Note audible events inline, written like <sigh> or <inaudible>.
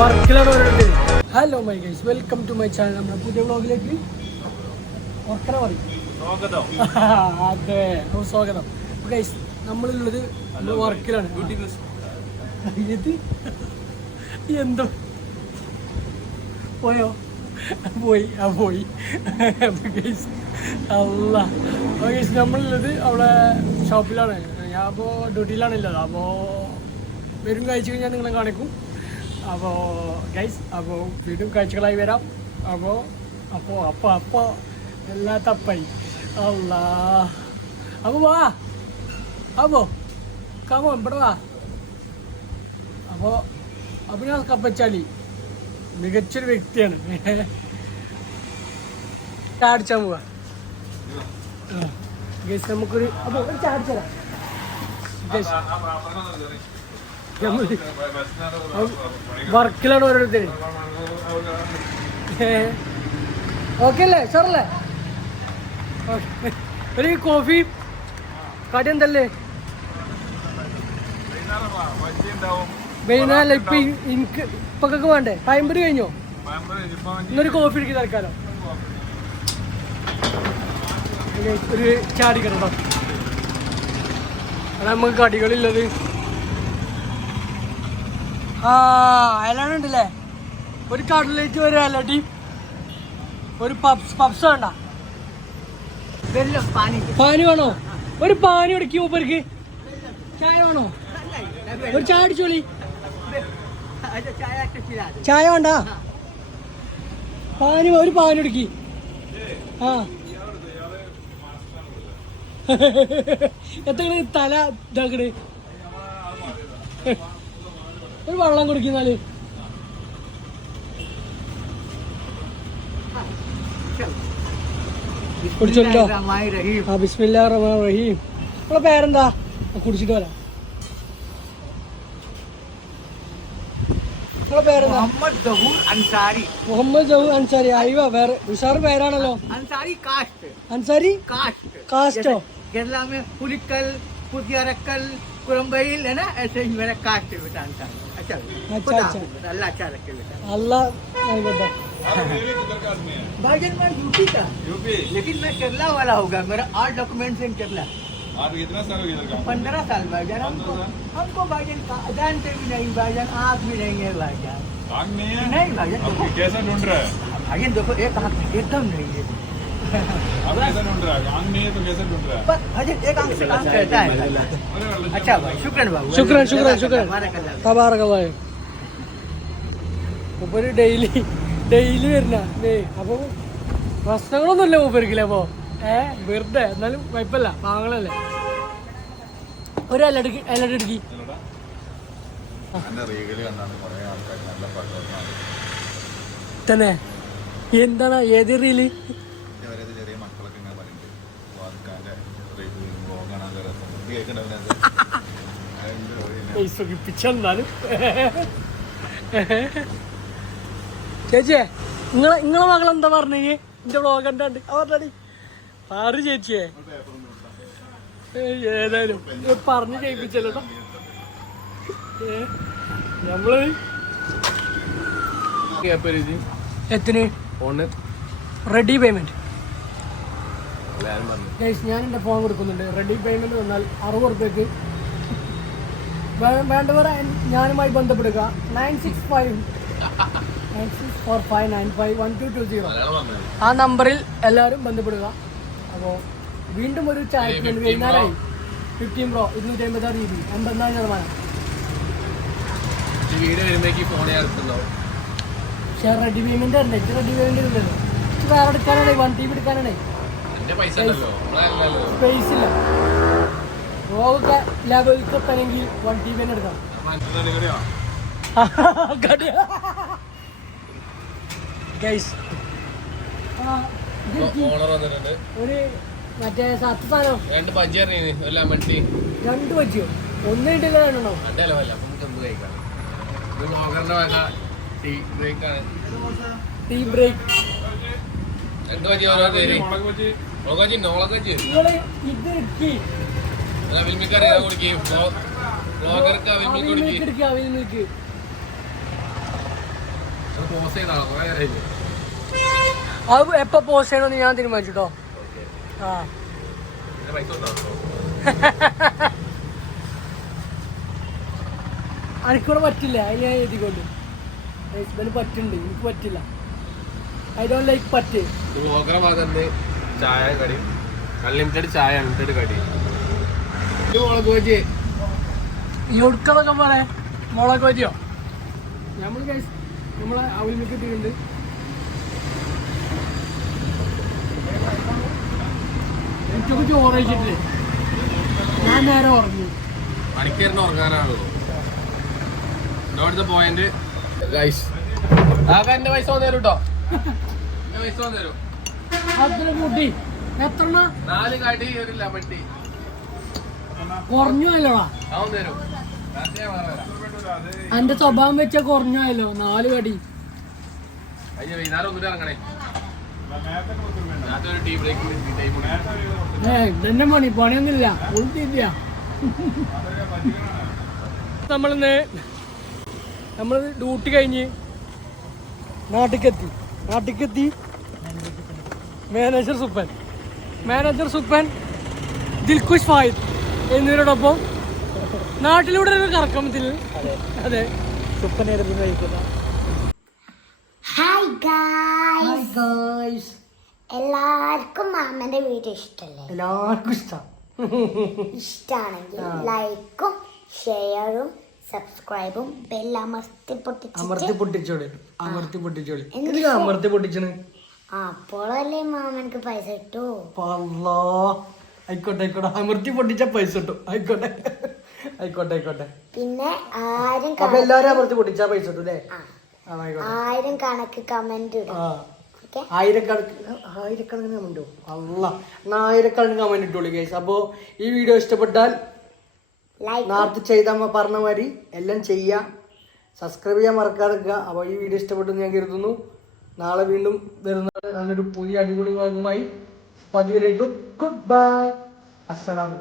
വർക്കിലാണ് hello my guys welcome to my channel നമ്മുടെ പുതിയ വ്ളോഗിലേക്ക് വർക്കല പറയും <laughs> അതെ സ്വാഗതം. ഗൈസ് നമ്മളുള്ളത് വർക്കിലാണ്. ഇത് എന്തോ? പോയോ? പോയി ആ പോയി. ഗൈസ് അല്ല ഗൈസ് നമ്മളുള്ളത് അവിടെ ഷോപ്പിലാണ് ഞാൻ അപ്പോൾ ഡ്യൂട്ടിയിലാണുള്ളത് അപ്പോൾ വരും കഴിച്ചു കഴിഞ്ഞാൽ നിങ്ങളെ കാണിക്കും. അപ്പോൾ ഗൈസ് അപ്പോൾ വീണ്ടും കാഴ്ചകളായി വരാം. അപ്പോൾ അപ്പോൾ അപ്പോൾ അപ്പോൾ എല്ലാ തപ്പായി. അല്ല അപ്പോൾ വാ. അപ്പോ കമോ ഇവിടെ വാ. അപ്പോൾ അഭിനാസ് കപ്പച്ചാലി. മികച്ചൊരു വ്യക്തിയാണ്. ചാടിച്ചാൽ പോവാ. ഗൈസ് നമുക്കൊരു അപ്പോൾ ഒരു ചാടിച്ചരാം ഗൈസ് വർക്കിലാണ് ഓരോരുത്തർ ഓക്കെ അല്ലേ ഓക്കെ ഒരു കോഫി കടി എന്തല്ലേ? വൈകുന്നേരം ഇപ്പൊ എനിക്ക് ഇപ്പൊക്കൊക്കെ വേണ്ടേ? പയമ്പര് കഴിഞ്ഞോ? ഇന്നൊരു കോഫി എടുക്കി തൽക്കാലം. ഒരു- ചാടിക്കണോ അതാ നമുക്ക് കടികളില്ലത് ആ അയലാണ് ഉണ്ടല്ലേ ഒരു കടലേറ്റ് ഒരു അലടി ഒരു പപ്സ് പപ്സ് വേണ്ട. പാനി വേണോ? ഒരു പാനി എടുക്കി മൂപ്പർക്ക്. ചായ വേണോ? ഒരു ചായ അടിച്ചോളി ചായ വേണ്ട. പാനി ഒരു പാനി എടുക്കി ആ. എത്ര തല ഇതാക്കണ്? ഒരു വെള്ളം കുടിക്കുന്നാൽ? കുടിച്ചല്ലോ ആ ബിസ്മില്ല റഹീം. നമ്മളെ പേരെന്താ? കുടിച്ചിട്ട് വരാം. പേരെന്താ? മുഹമ്മദ് അൻസാരി. മുഹമ്മദ് അൻസാരി. ഉഷാർ പേരാണല്ലോ. Ansari caste Ansari? Caste caste Allah अच्छा रखे अल्लाह भाई जन मैं यूपी का यूपी लेकिन मैं केरला वाला होगा मेरा आठ डॉक्यूमेंट इन केरला आप कितना साल हो गया पंद्रह साल भाईजान हमको हमको भाईजान जानते भी नहीं भाईजान आप भी नहीं है भाईजान आँख नहीं है नहीं भाईजान कैसा ढूंढ रहा है भाई जन देखो एक हाथ एकदम नहीं है अब कैसा ढूंढ रहा है काम नहीं है तो कैसा ढूंढ रहा है पर भाईजान एक आंख से काम करता है भाईजान। अरे वाला अच्छा भाई शुक्रन बाबू शुक्रन, शुक्रन, शुक्रन। बारकल्लाह। തബാറകളായ മൂപ്പര് ഡെയിലി ഡെയിലി വരുന്ന ഏ അപ്പൊ പ്രശ്നങ്ങളൊന്നുമില്ല മൂപ്പരിക്കില്ല അപ്പൊ ഏ വെറുതെ എന്നാലും കുഴപ്പമില്ല പാവങ്ങളല്ലേ ഒരു അലടുക്കി അലടുക്കി എന്റെ റീഗലി കണ്ടാണ് കുറെ ആൾക്കാർ നല്ല പട്ടണം തന്നെ എന്താണ് ഏത് റീല് പൈസ കിപ്പിച്ചെന്നാലും ചേച്ചിയെ നിങ്ങളെ നിങ്ങളെ മകൾ എന്താ പറഞ്ഞു എന്റെ വ്ളോഗ് കണ്ടാണ്ട്. പറഞ്ഞാടി. പാറ് ചേച്ചിയെ. ഏതായാലും പറഞ്ഞു പറഞ്ഞ് ചെയ്യിപ്പിച്ചല്ലോ നമ്മൾ എത്തിന്? റെഡി പേയ്മെന്റ് ഗൈസ് ഞാൻ എന്റെ ഫോൺ കൊടുക്കുന്നുണ്ട്. റെഡി പേയ്മെന്റ് വന്നാൽ അറുപത് റുപ്യക്ക് വേണ്ടവർ ഞാനുമായി ബന്ധപ്പെടുക. Nine six five nine six four five nine five one two two zero ആ നമ്പറിൽ എല്ലാവരും ബന്ധപ്പെടുക. അപ്പോൾ വീണ്ടും ഒരു ചായക്ക് വൈകുന്നേരമായി. ഫിഫ്റ്റീൻ പ്രോ ഇരുന്നൂറ്റി അമ്പത്താറ് ജി ബി എൺപത്തിനാല് ശതമാനം. പക്ഷേ റെഡി പേയ്മെന്റ് ഉണ്ട് റെഡി പേയ്മെന്റ് ഇല്ലല്ലോ. വേറെ എടുക്കാനാണേ? വൺ ടി ബി എടുക്കാനാണേ? സ്പേസ് ഇല്ല റോവൊക്കെ ലെവൽക്ക് എത്തണമെങ്കിൽ വൺ ടി ബി തന്നെ എടുക്കാം ഗൈസ് <laughs> ഒരു മറ്റേ സത്ത് സാധനം. രണ്ട് ബജ്ജി ഒരു ലെമൺ ടീ രണ്ട് വെച്ചു ഒന്ന് ഇട്ടില്ല രണ്ടെണ്ണോ അലവല്ല നമുക്ക് എന്ത് കഴിക്കാം? ഇത് ബ്ലോഗറിന്റെ വക ടീ ബ്രേക്ക് ആണ്. ടീ ബ്രേക്ക് എന്ത് പറ്റി ഓരോ പേര്? അത് എപ്പോ പോസ്റ്റ് ചെയ്യണമെന്ന് ഞാൻ തീരുമാനിച്ചിട്ടോ. ആ. ഉണ്ടാവും പറ്റില്ല അത് ഞാൻ എഴുതിക്കൊണ്ട്. ഹസ്ബൻഡ് പറ്റുന്നുണ്ട് എനിക്ക് പറ്റില്ല. ഐ ഡോണ്ട് ലൈക്ക് പറ്റ്. ചായ കടി. അൺലിമിറ്റഡ് ചായ അൺലിമിറ്റഡ് കടി. മുളക് ബജി ഇവിടുക്കതൊക്കെ മുളക് പറ്റിയോ നമ്മൾ നമ്മളെ അവിൽമിക്ക് എനിക്കൊക്കെ ചോറ് കഴിച്ചിട്ടില്ലേ? ഞാൻ നേരെ ഉറങ്ങി. മണിക്കേറിന് ഉറങ്ങാനാണല്ലോ. പോയിന്റ് ഗൈസ് ആകെ എന്റെ പൈസ വന്നു തരും കേട്ടോ എന്റെ പൈസ വന്നു തരും അത്ര കൂട്ടി എത്ര നാല് കടി ഒരു ലെമൺ ടീ. എന്റെ സ്വഭാവം വെച്ച കുറഞ്ഞായല്ലോ നാല് കടി. ഇതെന്നെ പണി. പണിയൊന്നുമില്ല. ഉൾട്ടില്ല നമ്മളിന്ന് നമ്മൾ ഡ്യൂട്ടി കഴിഞ്ഞ് നാട്ടിക്കെത്തി. നാട്ടിക്കെത്തി. മാനേജർ സുപ്പൻ മാനേജർ സുപ്പൻ ദിൽഖുഷ് ഫായിദ് എന്നിവരോടൊപ്പം നാട്ടിലൂടെ ഒരു കറക്കത്തിൽ അതെ. നയിക്കുന്ന ഹായ് ഗായ് ഹായ് ഗായ്സ് എല്ലാവർക്കും മാമന്റെ വീഡിയോ ഇഷ്ടല്ലേ? എല്ലാവർക്കും ഇഷ്ടം. ഇഷ്ടാണെങ്കിൽ ലൈക്കും ഷെയറും സബ്സ്ക്രൈബും ബെല്ലമർത്തി പൊട്ടിച്ചിട്ട് അമർത്തി പൊട്ടിച്ചോളി. അമർത്തി പൊട്ടിച്ചോളി. എന്ത് എന്തിനാ അമർത്തി പൊട്ടിച്ചണ് അപ്പോഴല്ലേ മാമനക്ക് പൈസ കിട്ടൂ? പല്ലാ ആയിക്കോട്ടെ ആയിക്കോട്ടെ. അമർത്തി പൊട്ടിച്ച പൈസ കിട്ടും. ആയിക്കോട്ടെ. ആയിക്കോട്ടെ ആയിക്കോട്ടെ. പിന്നെ ആരും അപ്പൊ എല്ലാരും അമർത്തി പൊട്ടിച്ച പൈസ കിട്ടും അല്ലേ? ആയിരം കണക്ക് കമന്റ് ഇടും ആയിരക്കണക്കിന് ആയിരക്കണക്കിന് കമന്റ് അല്ല ആയിരക്കണക്കിന് കമന്റ് ഇട്ടോളൂ ഗൈസ് അപ്പോ ഈ വീഡിയോ ഇഷ്ടപ്പെട്ടാൽ നേരത്തെ ചെയ്ത പറഞ്ഞ മാതിരി എല്ലാം ചെയ്യാം. സബ്സ്ക്രൈബ് ചെയ്യാൻ മറക്കാതെ അപ്പൊ അപ്പോൾ ഈ വീഡിയോ ഇഷ്ടപ്പെട്ടെന്ന് ഞാൻ കരുതുന്നു. നാളെ വീണ്ടും വരുന്ന നല്ലൊരു പുതിയ അടിപൊളി ഭാഗമായി പതിവിലേക്കും ഗുഡ് ബൈ അസ്സലാമു